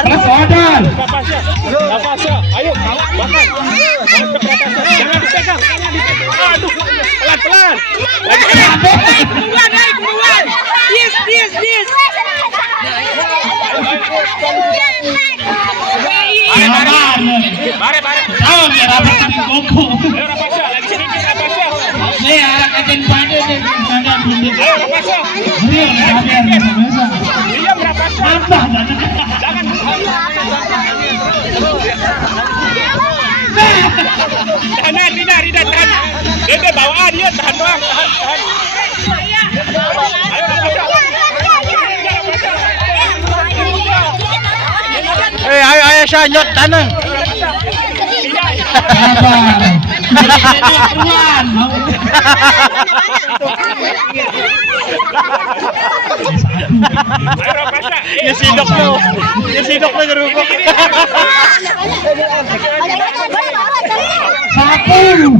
Order. Rapasya, ayo, makan. Mantap Rapasya. Jangan dipegang. Aduh, pelan-pelan. Naik duluan. Yes. Bare. Tahu ya rapat di koko. Ayo Rapasya, lagi sedikit Rapasya. Saya anak kecil pada dan pada belum. Ayo Rapasya. Beliau ada biasa. Diam Rapasya. Apa? Jangan. Tahan, Rida, tahan. Dede bawa dia, tahan doang, tahan. Ayo Rapasya. Ayo siya, nyot, tanang. Sabar. Keluar. Ayo Rapasya. Yung sidok na garupok. Satu.